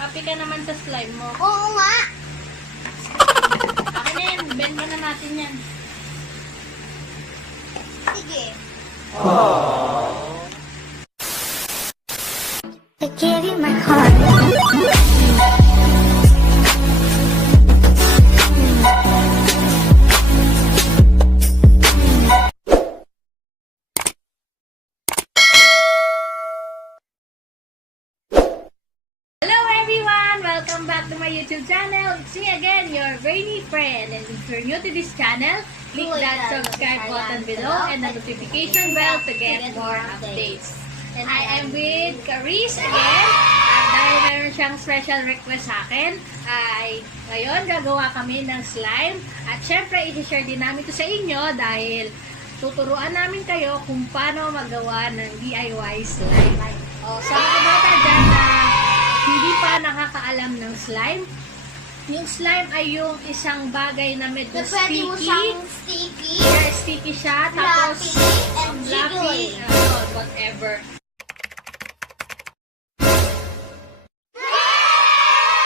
Happy ka naman sa slime mo. Oo nga. Akin na yan. Benta na natin yan. Sige. I gave you my heart. Welcome back to my YouTube channel. It's me again, your brainy friend. And if you're new to this channel, click that subscribe button below and the notification bell to get more updates. And I am with Caris again. At dahil meron siyang special request sa akin, ay ngayon gagawa kami ng slime. At syempre, i-share din namin ito sa inyo dahil tuturuan namin kayo kung paano magawa ng DIY slime. O, sa mga bata dyan na hindi pa nakakaalam ng slime, yung slime ay yung isang bagay na medyo Pwede mo sticky. siyang sticky, Yeah, sticky siya. Tapos, fluffy, and jiggly. Whatever.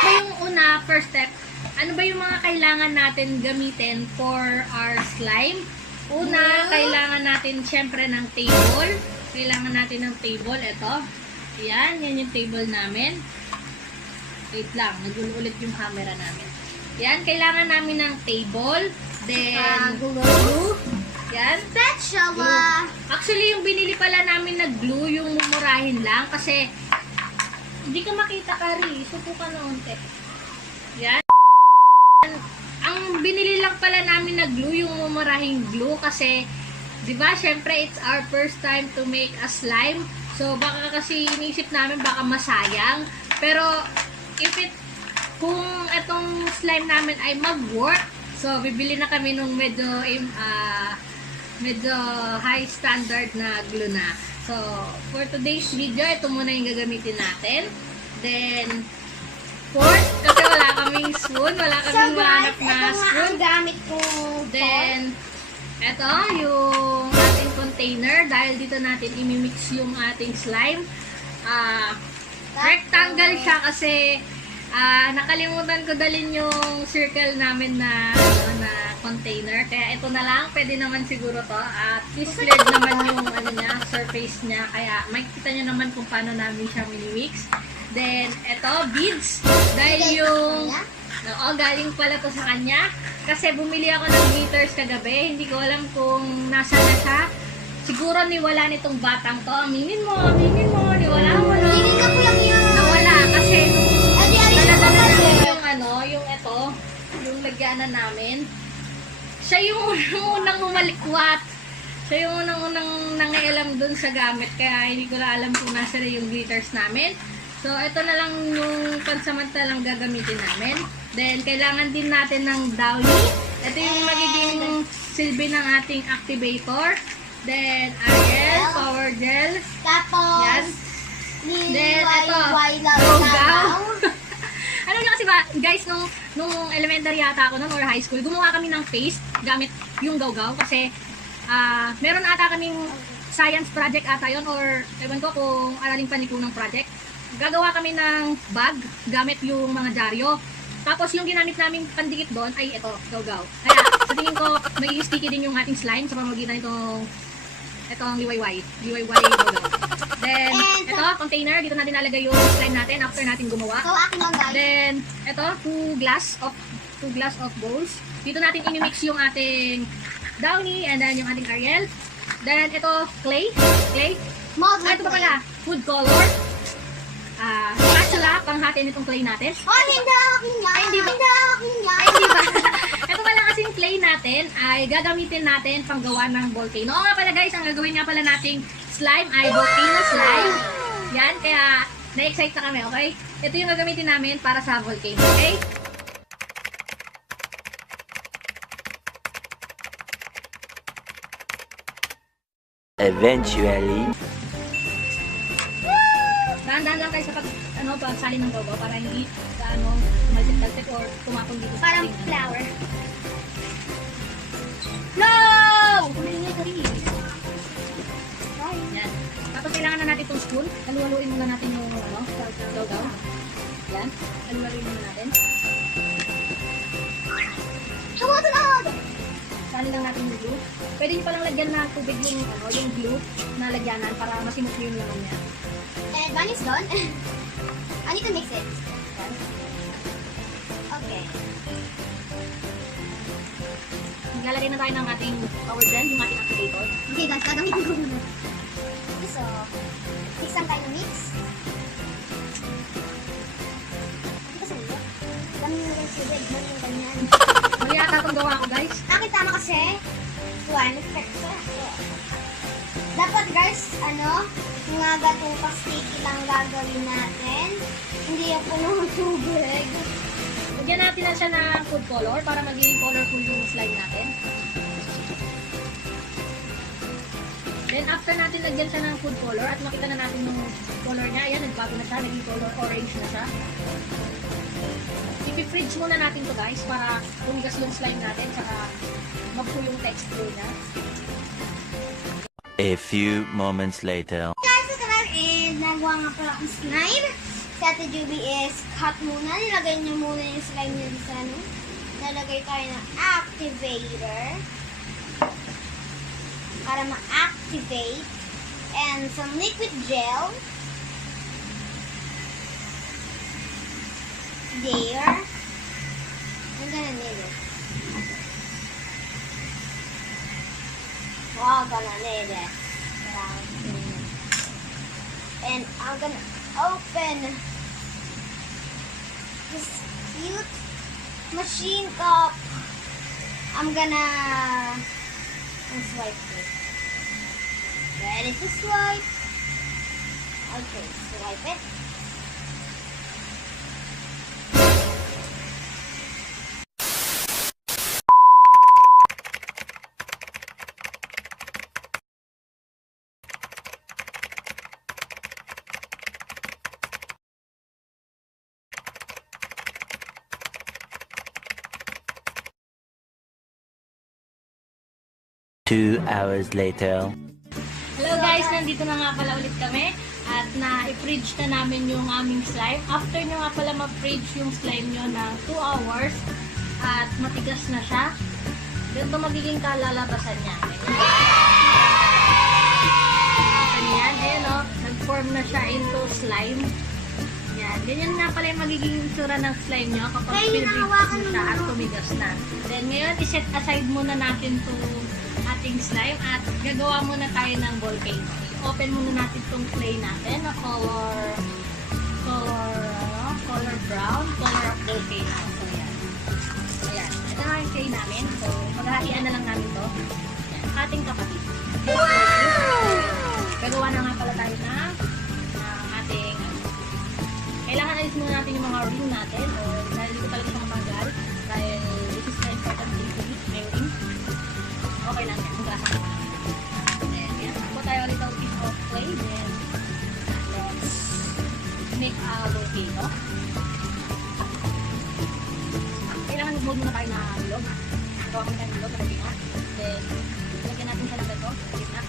Ano yung una, first step, ano ba yung mga kailangan natin gamitin for our slime? Una, kailangan natin syempre ng table. Kailangan natin ng table. Ito. Yan yung table namin. Wait lang, nag-ulit yung camera namin. Yan, kailangan namin ng table. Then, glue. Yan. Spatula. Actually, yung binili pala namin na glue, yung mumurahin lang. Kasi, hindi ka makita, Kari. Subukan na unti. Yan. Ang binili lang pala namin na glue, yung mumurahing glue. Kasi, di ba, syempre, it's our first time to make a slime. So, baka kasi inisip namin, baka masayang. Pero, kung itong slime namin ay mag-work, so bibili na kami nung medyo high standard na glue na. So, for today's video, ito muna yung gagamitin natin. Then, fourth, kasi wala kaming spoon, wala kaming mahanap na ito nga spoon. ang gamit kong Then, ito yung ating container. Dahil dito natin imimix yung ating slime. Rectangle siya kasi nakalimutan ko dalhin yung circle namin na container. Kaya ito na lang, pwede naman siguro to. At sled naman yung surface niya. Kaya makikita nyo naman kung paano namin siya mini-mix. Then, ito, beads. Dahil yung galing pala to sa kanya. Kasi bumili ako ng glitters kagabi. Hindi ko alam kung nasa na siya. Siguro niwala nitong batang to. Aminin mo, niwala mo na. Tingin ka po lang yun. Nawala kasi Dala-dala yung ito, yung lagyanan namin. Siya yung unang umalikwat. Siya yung unang nangialam dun sa gamit. Kaya hindi ko na alam kung nasa na yung glitters namin. So, ito na lang yung pansamantalang gagamitin namin. Then, kailangan din natin ng Downy. Ito yung magiging silbi ng ating activator. Then, Ariel Powergel. Tapos, Yan. Then, ito, Gawgaw. Ano nyo kasi ba, guys, nung elementary yata ako nun, or high school, gumawa kami ng paste gamit yung Gawgaw. Kasi, meron ata kaming science project ata yun, or ewan ko kung araling panikunang project. Gagawa kami ng bag gamit yung mga dyaryo. Tapos yung ginamit naming pandikit doon ay ito, Gawgaw. Kaya sa tingin ko, may sticky din yung ating slime sa pamamagitan itong liwayway Gawgaw. Then, ito, container. Dito natin nalagay yung slime natin after natin gumawa. So, akin lang guys. Then, ito, two glass of bowls. Dito natin imimix yung ating Downy and then yung ating Ariel. Then, ito, clay. Ito pa pala, food color. Spatula, panghati nitong clay natin. Oh, hindi akin yan. Ay, hindi ba? Ay, hindi ba? Ito pala kasing clay natin ay gagamitin natin panggawa ng volcano. Oo nga pala guys, ang gagawin nga pala nating slime ay volcano slime. Yan, kaya na-excite na kami, okay? Ito yung gagamitin namin para sa volcano, okay? Eventually. Dahan-dahan lang kayo sa pagsali ng Gawgaw para hindi tumalsik-talsik or tumapon dito sa Parang ating flower. No! Kumaingay ka rin. Yan. Tapos kailangan na natin itong spoon. Halu-haluin muna natin yung Gawgaw. Yan. Ayan. Alwarin muna natin. Tumutunog! Sali lang natin yung glue. Pwede nyo palang lagyan ng tubig yung glue na lagyanan para masimot yung laman niya. And one is done. I need to mix it. Ayan. Okay. Maglalagay na tayo ng ating power gel, yung ating activator. Okay guys, gagamitin ko muna. So, mix lang tayo ng mix. Hindi kasi nila. Dami mo yung tubig, dami yung ganyan. Mali ata itong gawa ko, guys. Akin tama kasi, 1 peso. Dapat guys, mga gatong pa-sticky lang gagawin natin. Hindi yung puno ng tubig. Lagyan natin na siya ng food color para maging colorful yung slime natin. Then after natin lagyan siya ng food color at makita na natin yung color niya, ayan, nagbago na siya, naging color orange na siya. Ipi-fridge muna natin to guys para tumigas yung slime natin saka mag-full yung texture niya. A few moments later. Guys, ito na and nagawa nga pala akong slime. Si Ate Juby is cut muna. Nilagay niyo muna yung slime niya sa nalagay tayo ng activator para ma-activate and some liquid gel there. I'm gonna need it. Wow, gonna need it. And I'm gonna open this cute machine cup. I'm gonna swipe it. Ready to swipe? Okay, swipe it. Two hours later. Hello guys, nandito na nga pala ulit kami at na-fridge na namin yung aming slime. After nyo nga pala ma-fridge yung slime nyo ng 2 hours at matigas na siya, ganito magiging kalalabasan niya. Ganyan, ayan o, nag-form na siya into slime. Yan, ganyan nga pala yung magiging itsura ng slime nyo kapag pinibig na siya at tumigas na. Then ngayon, iset aside muna natin to ating slime at gagawa muna tayo ng volcano. Open muna natin itong clay natin na color brown, color of volcano. So, yan. Ayan. Ito na yung clay namin. So, maghahatian na lang namin ito. Ayan. Ating kapatid. Gagawa na nga pala tayo na ating kailangan alis muna natin yung mga ring natin o dahil dito talaga sa mabagal dahil this is the important thing to me, may ring. Okay lang yan. Hugasan mo. Then, yan. Takbo tayo a little piece of clay. Then, let's make a volcano. Kailangan mag-mold muna tayo na ilog. Gawa kami tayo ng ilog na volcano. Then, lagyan natin siya ng ganito. Gitna.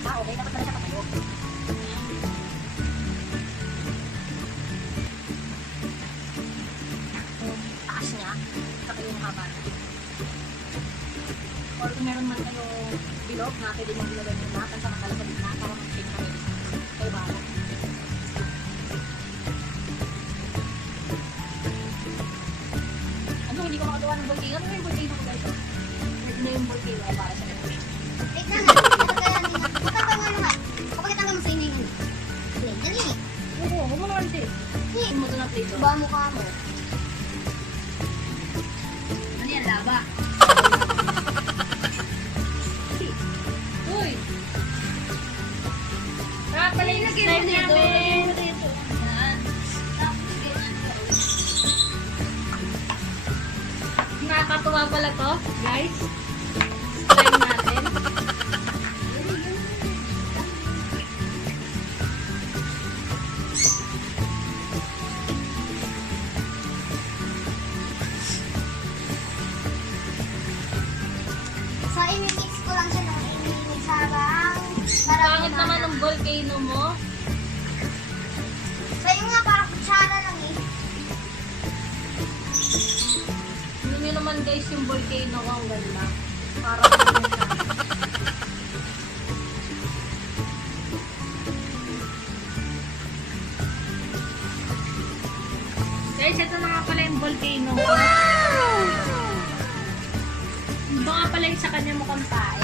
Okay. Dapat pala siya patayo. Yung taas niya, saka yung haba. Or kung meron man kayo bilog na pwede mong bilogin yung lahat sa makala sa gitna para mag-shake na rin kayo bago. Ano, hindi ko makagawa ng volcano. Ano yung volcano ko guys? Pwede na yung volcano para sa ganun. Wait na nga. Kapag naman. Kapag itanggal mo sa inyo yun. Dali. Oo, huwag mo naman ito. Huwag mo ito na plate. Ba mukha mo. Ano yan, laba? Uy! Pala yung slime namin. Yan. Nakakatuwa pala to, guys. Slime natin. So, imimix ko lang siya ng imimix habang Pangit naman ng volcano mo. So, yung nga parang kutsara lang eh. naman guys yung volcano ko. Ang ganda. Parang ano siya. Guys, ito na nga pala yung volcano. Wow! Ito nga pala yung sa kanya mukhang tae.